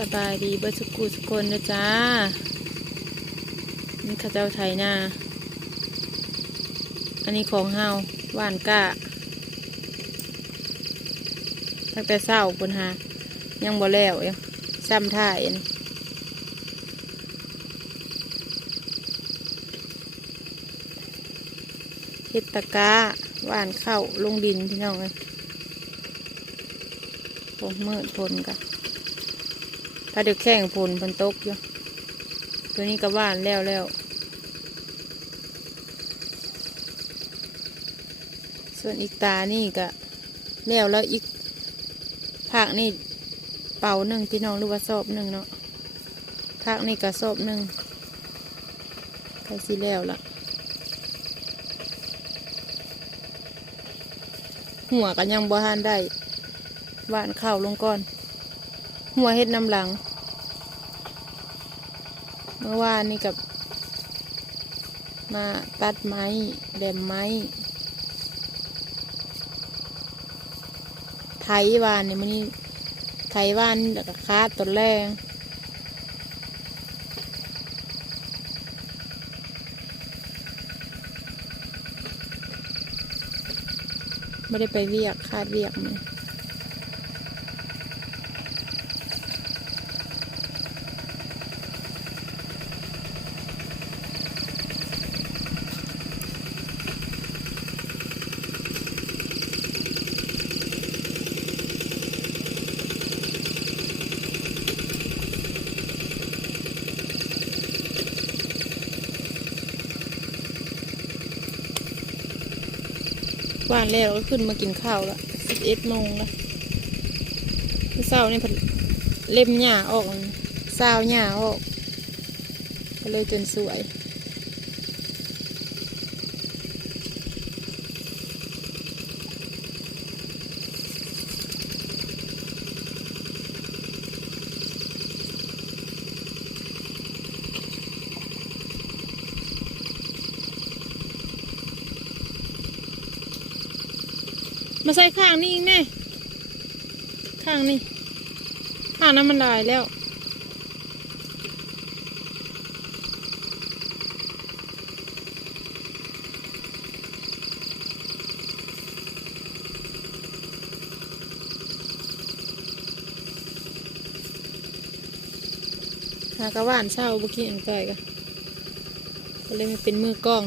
สบายดีเบิร์สุกุสุกคนนะจ้า นี่ข้าเจ้าไทยนาอันนี้ของเฮาหวานก้าตั้งแต่เศร้าปนหา ยังบ่แล้วเอ้ยซ้ำท่าเอ็นเฮ็ดตะกาหวานเข้าลงดินพี่น้องเลยโอ้มืดพลกัน ถ้าเด็กแข่งผลพันตกอยู่ตัวนี้ก็ว่านแล้วแล้ว ส่วนอีกตานี่ก็แล้วแล้วอีกภาคนี่เป่าหนึ่งพี่น้องหรือว่าสอบหนึ่งเนาะภาคนี่ก็สอบหนึ่งใครสิแล้วละหัวกันยังบ่ทานได้ว่านข้าวลงก่อน หัวเฮ็ดน้ำหลัง เมื่อวานนี่กับ มาตัดไม้แดมไม้ไถวานนี่มันนี่ไถวานแล้วก็คาดต้นแรงไม่ได้ไปเวียกคาดเวียกมัน บ้านแล้วเราก็ขึ้นมากินข้าวละสิบเอ็ดโมงละเช้านี่เพิ่นเล็มหญ้าออกซาวหญ้าออก ก็เลยจนสวย ใส่ข้างนี่แน่ข้างนี่ข้างนั้นมันลายแล้วหากระว่านเช่าบุกี้อันก่อยกะก็เลยมาเป็นมือกล้อง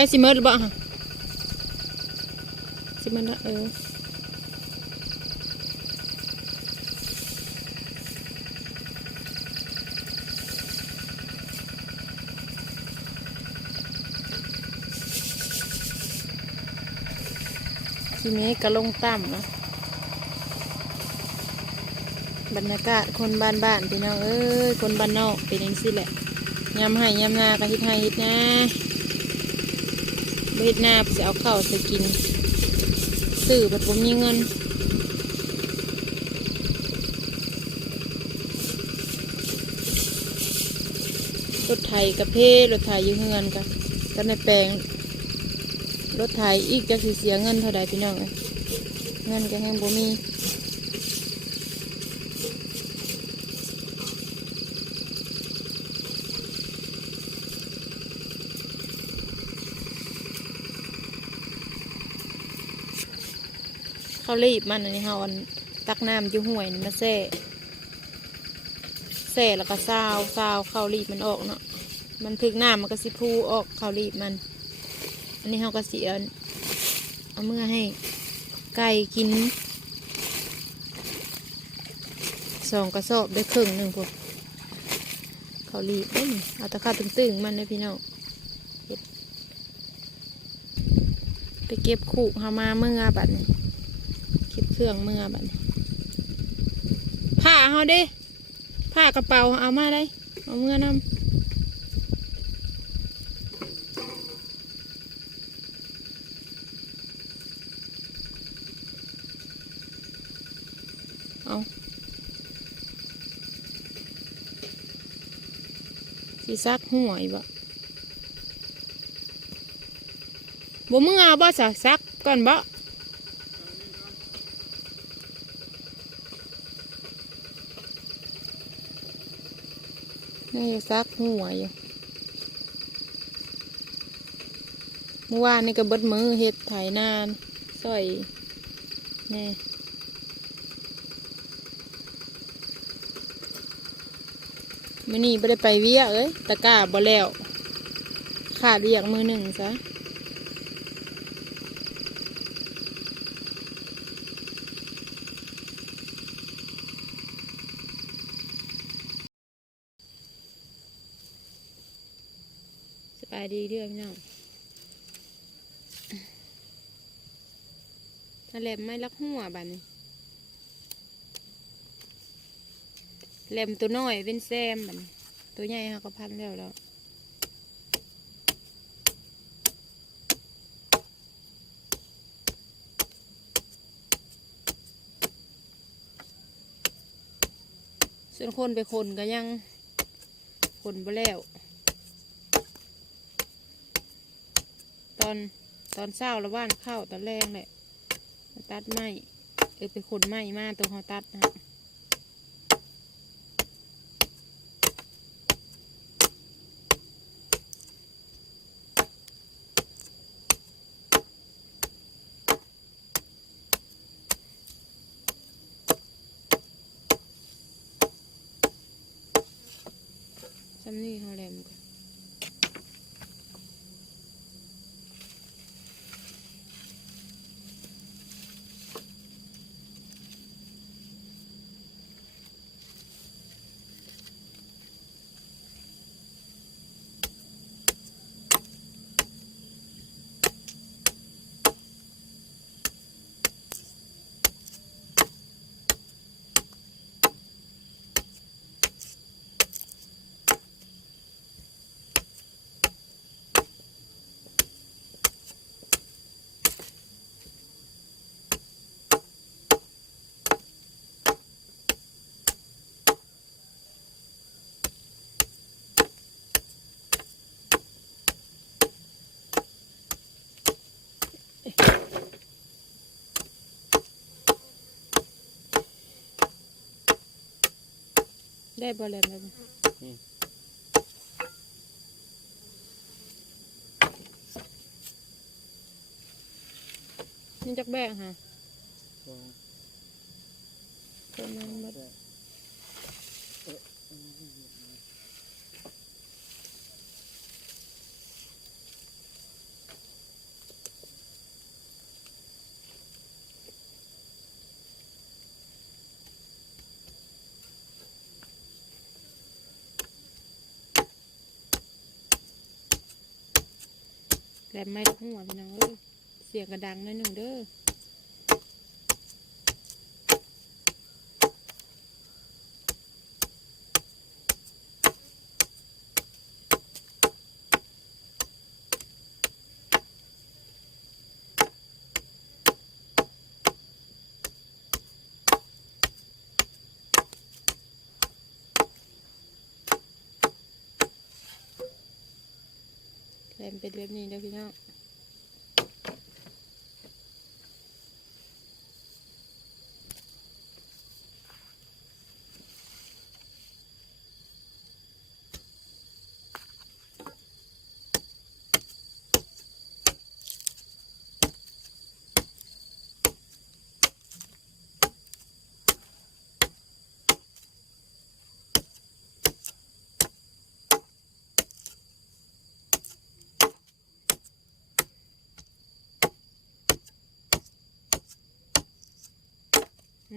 ล้สิเมิดหรือเปล่าฮะสิเมิดละเออทีนี้ก็ลงต่ำนะบรรยากาศคนบ้านบ้านพี่น้องเอ้ยคนบ้านนอกเป็นอย่างสิแหละยำให้ยำนาก็ฮิตให้ฮิตนะ เฮ็ดหน้าจะเอาข้าวไปกินซื้อแบบผมมีเงินรถไถกับเพรถไถอยู่เฮือนกันกันในแปลงรถไถอีกจะเสียเงินเท่าใดพี่น้องเอ้ยเงินก็แห้งบ่มี เขารีบมันอันนี้เฮาอันตักน้ำอยู่ห่วยนี่มาแซ่แซ่แล้วก็ซาวซาวเขารีบมันออกเนาะมันถึกน้ำมันก็สิพูออกเขารีบมัน อันนี้เฮาก็สิเอาเอาเมื่อให้ไก่กินสองกระสอบได้ครึ่งหนึ่งพวกเขารีบได้นี่เอาตะขาตึงๆมันเลยพี่น้องเฮ็ดไปเก็บขู่เฮามาเมื่อบัดนี้ เครื่องเมื่อบัดผ้าเฮาเด้ผ้ากระเป๋าเอามาได้เอาเมื่อนำเอาสิซักหัวอีบ่บ่มึงเอาบ่สะซักก่อนบ่ นี่ซักหัวอยู่เมื่อวานนี่ก็เบิดมือเห็ดไถนานสอยแน่มื่อนี้ไม่ได้ไปเวียเอ้ยตะกร้าบ่แล้ว ขาดเวียกมือหนึ่งซะ บายดีเด้อพี่น้องทะเลไม่ลักหัวบัดนี้แหลมตัวน้อยเป็นแซมบันี้ตัวใหญ่เขาก็พันแล้วแล้วส่วนคนไปคนก็ยังคนไปแล้ว ตอนตอนเศร้าระว่านเข้าตอนแรงแหละตัดไม้เออไปขนไม้มาตัวเขาตัดนะฮะจำนี่เขาแหลมก่อน ได้บอลแหลมแล้วบ่อืมนี่จักแบกฮะสองตัวนั้นหมดแปดเอ๊ะ แต่ไม่ได้หัวพี่น้องเอ้ยเสียงกระดังหน่อยหนึ่งเด้อ แหลมเป็นแบบนี้เด้อพี่น้อง อื